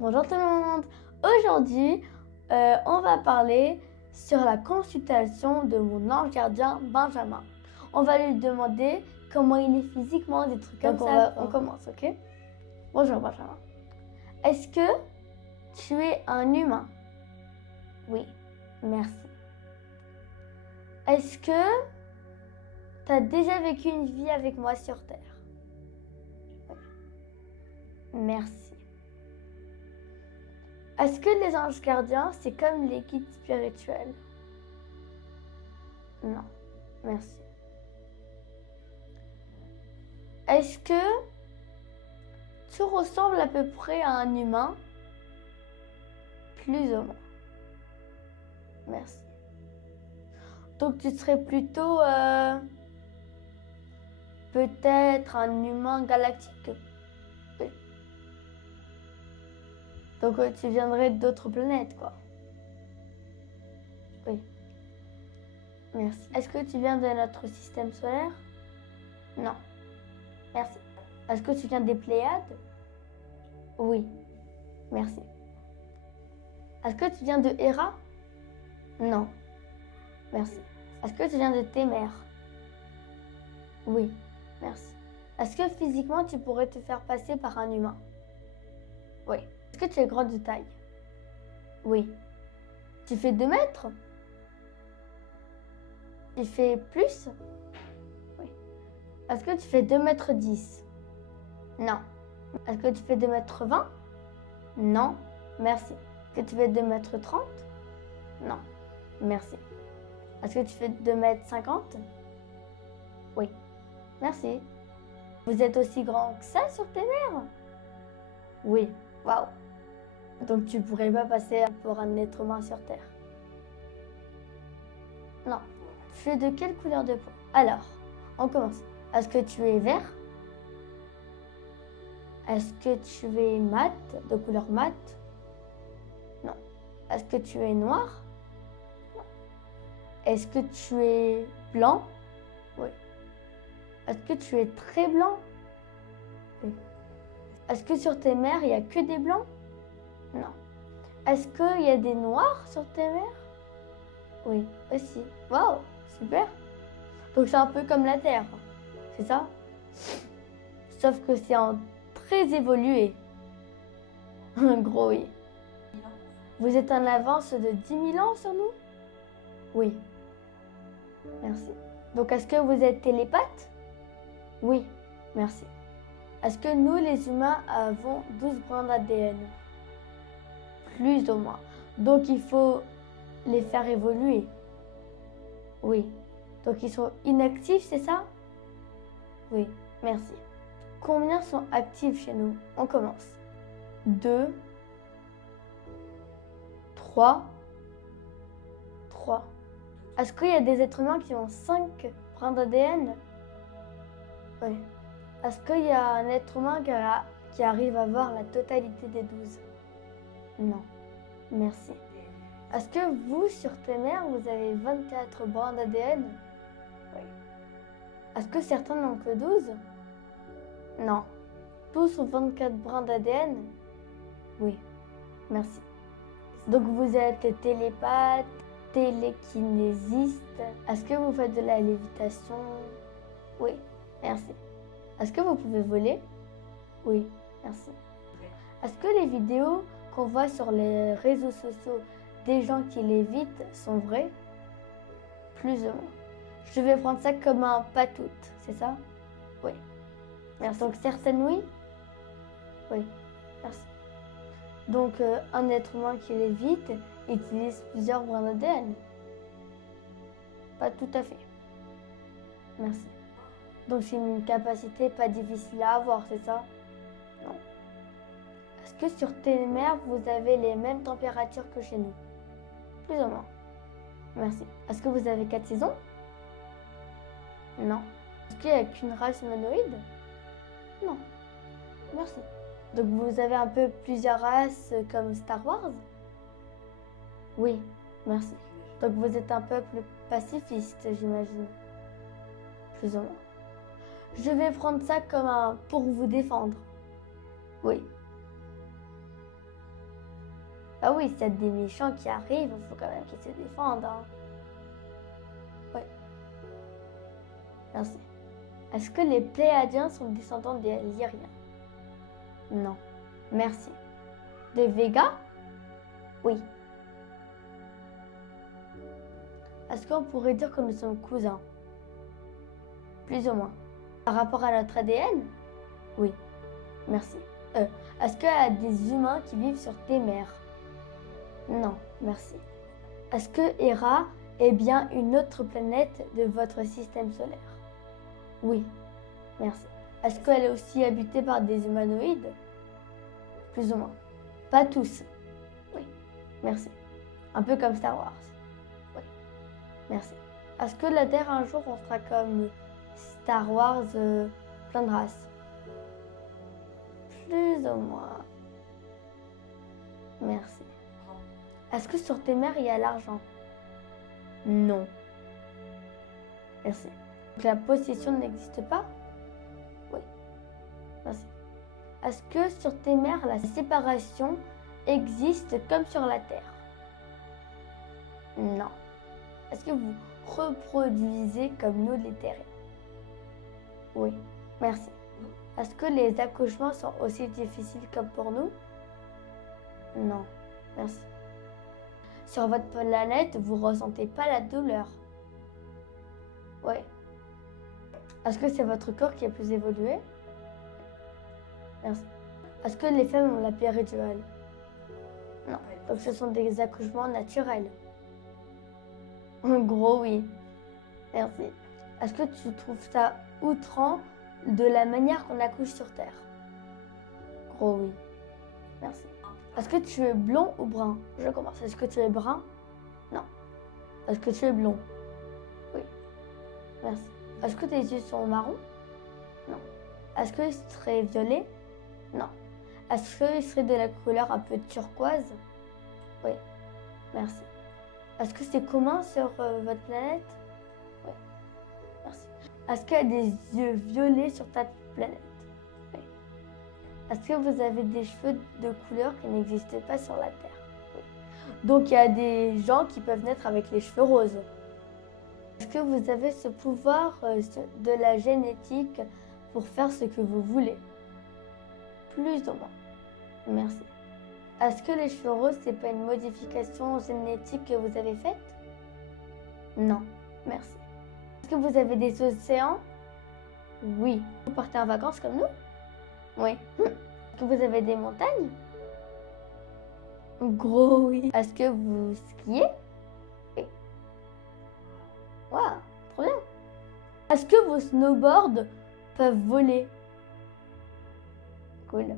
Bonjour tout le monde. Aujourd'hui, on va parler sur la consultation de mon ange gardien Benjamin. On va lui demander comment il est physiquement, des trucs comme ça. On commence, ok? Bonjour Benjamin. Est-ce que tu es un humain? Oui, merci. Est-ce que tu as déjà vécu une vie avec moi sur Terre? Oui. Merci. Est-ce que les anges gardiens, c'est comme les guides spirituels? Non, merci. Est-ce que tu ressembles à peu près à un humain? Plus ou moins. Merci. Donc tu serais plutôt peut-être un humain galactique? Oui. Donc tu viendrais d'autres planètes, quoi. Oui. Merci. Est-ce que tu viens de notre système solaire? Non. Merci. Est-ce que tu viens des Pléiades? Oui. Merci. Est-ce que tu viens de Héra? Non. Merci. Est-ce que tu viens de Témère? Oui. Merci. Est-ce que physiquement tu pourrais te faire passer par un humain? Oui. Est-ce que tu es grande de taille? Oui. Tu fais 2 mètres? Tu fais plus? Oui. Est-ce que tu fais 2 mètres 10? Non. Est-ce que tu fais 2 mètres 20? Non. Merci. Est-ce que tu fais 2 mètres 30? Non. Merci. Est-ce que tu fais 2 mètres 50? Oui. Merci. Vous êtes aussi grand que ça sur Témère? Oui. Waouh. Donc tu pourrais pas passer pour un être humain sur Terre? Non. Tu es de quelle couleur de peau? Alors, on commence. Est-ce que tu es vert? Est-ce que tu es mat, de couleur mat? Non. Est-ce que tu es noir? Non. Est-ce que tu es blanc? Oui. Est-ce que tu es très blanc? Oui. Est-ce que sur tes mers, il n'y a que des blancs? Non. Est-ce qu'il y a des noirs sur tes mers? Oui, aussi. Waouh, super. Donc c'est un peu comme la Terre, c'est ça? Sauf que c'est en très évolué. Gros oui. Vous êtes en avance de 10 000 ans sur nous? Oui. Merci. Donc est-ce que vous êtes télépathe? Oui. Merci. Est-ce que nous, les humains, avons 12 brins d'ADN? Plus ou moins. Donc il faut les faire évoluer. Oui. Donc ils sont inactifs, c'est ça? Oui. Merci. Combien sont actifs chez nous? On commence. 2, 3. Est-ce qu'il y a des êtres humains qui ont 5 brins d'ADN? Oui. Est-ce qu'il y a un être humain qui arrive à voir la totalité des 12? Non. Merci. Est-ce que vous, sur Témère, vous avez 24 brins d'ADN? Oui. Est-ce que certains n'ont que 12? Non. Tous ont 24 brins d'ADN? Oui. Merci. Donc vous êtes télépathe, télékinésiste. Est-ce que vous faites de la lévitation? Oui. Merci. Est-ce que vous pouvez voler? Oui. Merci. Est-ce que les vidéos qu'on voit sur les réseaux sociaux des gens qui lévitent sont vraies? Plus ou moins. Je vais prendre ça comme un pas toutes, c'est ça? Oui. Merci. Donc certaines oui? Oui. Merci. Donc un être humain qui lévite utilise plusieurs brins d'ADN? Pas tout à fait. Merci. Donc c'est une capacité pas difficile à avoir, c'est ça? Non. Est-ce que sur Témère, vous avez les mêmes températures que chez nous? Plus ou moins. Merci. Est-ce que vous avez 4 saisons? Non. Est-ce qu'il n'y a qu'une race humanoïde? Non. Merci. Donc vous avez un peu plusieurs races comme Star Wars? Oui, merci. Donc vous êtes un peuple pacifiste, j'imagine. Plus ou moins. Je vais prendre ça comme un pour vous défendre. Oui. Bah oui, s'il y a des méchants qui arrivent, il faut quand même qu'ils se défendent. Hein. Oui, merci. Est-ce que les Pléiadiens sont descendants des Lyriens? Non, merci. Des Végas? Oui. Est-ce qu'on pourrait dire que nous sommes cousins? Plus ou moins. Par rapport à notre ADN? Oui, merci. Est-ce qu'il y a des humains qui vivent sur Témère? Non, merci. Est-ce que Hera est bien une autre planète de votre système solaire? Oui, merci. Est-ce qu'elle est aussi habitée par des humanoïdes? Plus ou moins. Pas tous. Oui, merci. Un peu comme Star Wars. Oui, merci. Est-ce que la Terre un jour on sera comme Star Wars, plein de races? Plus ou moins. Merci. Est-ce que sur tes mers il y a l'argent? Non. Merci. Donc la possession n'existe pas? Oui. Merci. Est-ce que sur tes mers la séparation existe comme sur la Terre? Non. Est-ce que vous reproduisez comme nous les terriens? Oui. Merci. Est-ce que les accouchements sont aussi difficiles comme pour nous? Non. Merci. Sur votre planète, vous ne ressentez pas la douleur? Oui. Est-ce que c'est votre corps qui est plus évolué? Merci. Est-ce que les femmes ont la péridurale? Non. Donc ce sont des accouchements naturels? En gros, oui. Merci. Est-ce que tu trouves ça outrant de la manière qu'on accouche sur Terre? Gros, oui. Merci. Est-ce que tu es blond ou brun? Je commence. Est-ce que tu es brun? Non. Est-ce que tu es blond? Oui. Merci. Est-ce que tes yeux sont marrons? Non. Est-ce qu'ils seraient violets? Non. Est-ce qu'ils seraient de la couleur un peu turquoise? Oui. Merci. Est-ce que c'est commun sur votre planète? Oui. Merci. Est-ce qu'il y a des yeux violets sur ta planète? Oui. Est-ce que vous avez des cheveux de couleur qui n'existent pas sur la Terre? Oui. Donc il y a des gens qui peuvent naître avec les cheveux roses. Est-ce que vous avez ce pouvoir de la génétique pour faire ce que vous voulez? Plus ou moins. Merci. Est-ce que les cheveux roses, c'est pas une modification génétique que vous avez faite? Non. Merci. Est-ce que vous avez des océans? Oui. Vous partez en vacances comme nous? Oui. Est-ce que vous avez des montagnes? Gros oui. Est-ce que vous skiez? Oui. Waouh, trop bien. Est-ce que vos snowboards peuvent voler? Cool.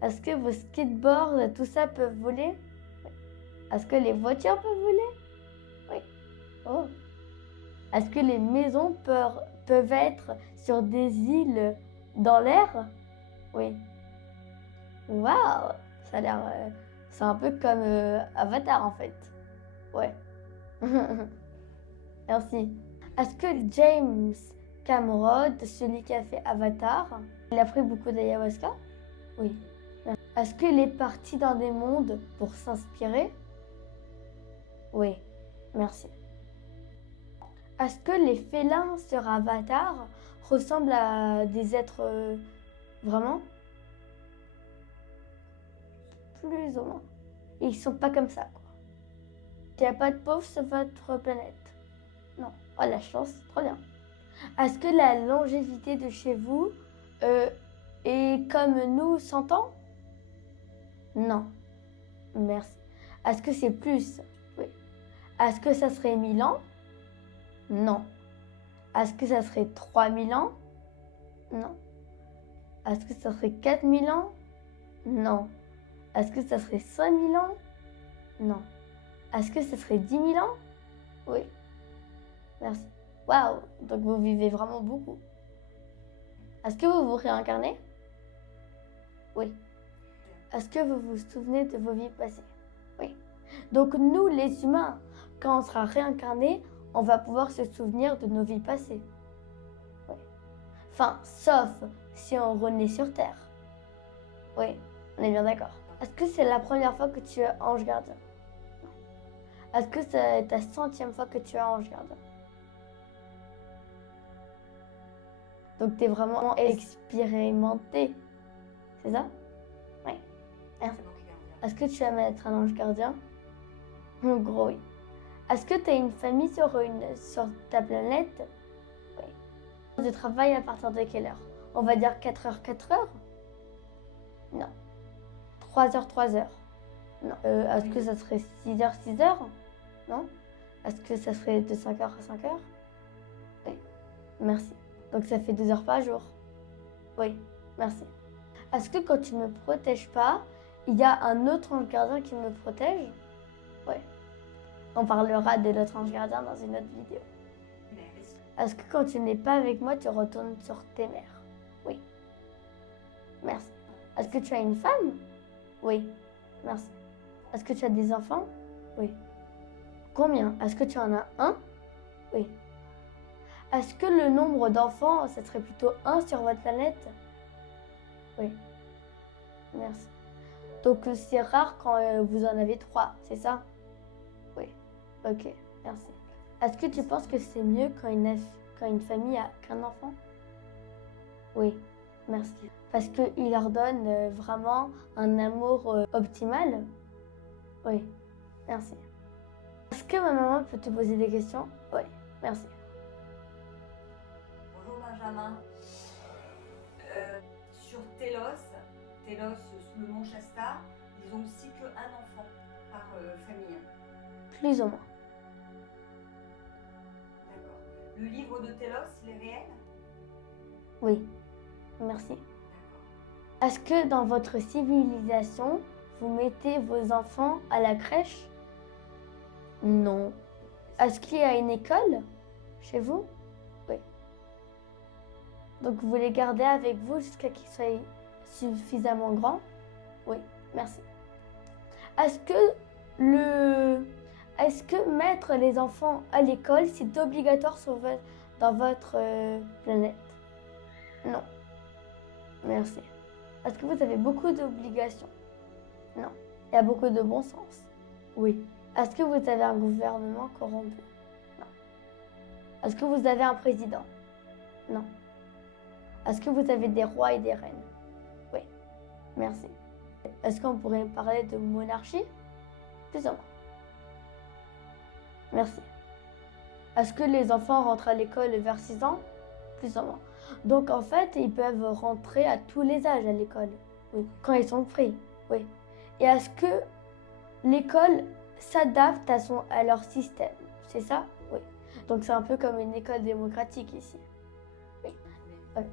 Est-ce que vos skateboards, tout ça peuvent voler? Oui. Est-ce que les voitures peuvent voler? Oui. Oh. Est-ce que les maisons peuvent être sur des îles dans l'air? Oui. Waouh! Ça a l'air... c'est un peu comme Avatar en fait. Ouais. Merci. Est-ce que James Cameron, celui qui a fait Avatar, il a pris beaucoup d'ayahuasca? Oui. Est-ce qu'il est parti dans des mondes pour s'inspirer? Oui. Merci. Est-ce que les félins sur Avatar ressemblent à des êtres vraiment? Plus ou moins. Ils sont pas comme ça, quoi. Il n'y a pas de pauvres sur votre planète? Non. Oh, la chance, trop bien. Est-ce que la longévité de chez vous est comme nous 100 ans? Non. Merci. Est-ce que c'est plus? Oui. Est-ce que ça serait 1000 ans? Non. Est-ce que ça serait 3000 ans? Non. Est-ce que ça serait 4000 ans? Non. Est-ce que ça serait 5000 ans? Non. Est-ce que ça serait 10 000 ans? Oui. Merci. Waouh! Donc vous vivez vraiment beaucoup. Est-ce que vous vous réincarnez? Oui. Est-ce que vous vous souvenez de vos vies passées? Oui. Donc nous, les humains, quand on sera réincarnés, on va pouvoir se souvenir de nos vies passées. Oui. Enfin, sauf si on renaît sur Terre. Oui, on est bien d'accord. Est-ce que c'est la première fois que tu es ange gardien? Non. Est-ce que c'est ta 100e fois que tu es ange gardien? Donc tu es vraiment expérimenté, c'est ça? Oui. Merci. Est-ce que tu aimes être un ange gardien? En gros, oui. Est-ce que tu as une famille sur ta planète? Oui. Tu travailles à partir de quelle heure? On va dire 4h, 4h? Non. 3h, 3h? Non. Est-ce que ça serait 6h, 6h? Non. Est-ce que ça serait de 5h à 5h? Oui. Merci. Donc ça fait 2 heures par jour? Oui. Merci. Est-ce que quand tu ne me protèges pas, il y a un autre ange gardien qui me protège? Oui. On parlera de l'autre ange gardien dans une autre vidéo. Est-ce que quand tu n'es pas avec moi, tu retournes sur tes mères? Oui. Merci. Est-ce que tu as une femme? Oui. Merci. Est-ce que tu as des enfants? Oui. Combien? Est-ce que tu en as un? Oui. Est-ce que le nombre d'enfants, ça serait plutôt 1 sur votre planète? Oui. Merci. Donc c'est rare quand vous en avez 3, c'est ça? Oui. Ok, merci. Est-ce que tu penses que c'est mieux quand une famille a qu'un enfant? Oui, merci. Parce qu'il leur donne vraiment un amour optimal? Oui, merci. Est-ce que ma maman peut te poser des questions? Oui, merci. Bonjour Benjamin. Sur Télos sous le mont Shasta, ils ont aussi qu'un enfant par famille. Plus ou moins. D'accord. Le livre de Télos, il est réel? Oui, merci. D'accord. Est-ce que dans votre civilisation, vous mettez vos enfants à la crèche? Non. Est-ce qu'il y a une école chez vous? Oui. Donc vous les gardez avec vous jusqu'à qu'ils soient suffisamment grands? Oui, merci. Est-ce que mettre les enfants à l'école, c'est obligatoire dans votre planète? Non. Merci. Est-ce que vous avez beaucoup d'obligations? Non. Il y a beaucoup de bon sens? Oui. Est-ce que vous avez un gouvernement corrompu? Non. Est-ce que vous avez un président? Non. Est-ce que vous avez des rois et des reines? Oui. Merci. Est-ce qu'on pourrait parler de monarchie? Plus ou moins. Merci. Est-ce que les enfants rentrent à l'école vers 6 ans? Plus ou moins. Donc en fait, ils peuvent rentrer à tous les âges à l'école. Oui. Quand ils sont pris. Oui. Et est-ce que l'école s'adapte à leur système? C'est ça? Oui. Donc c'est un peu comme une école démocratique ici. Oui.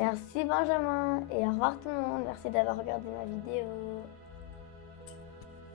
Merci Benjamin et au revoir tout le monde. Merci d'avoir regardé ma vidéo.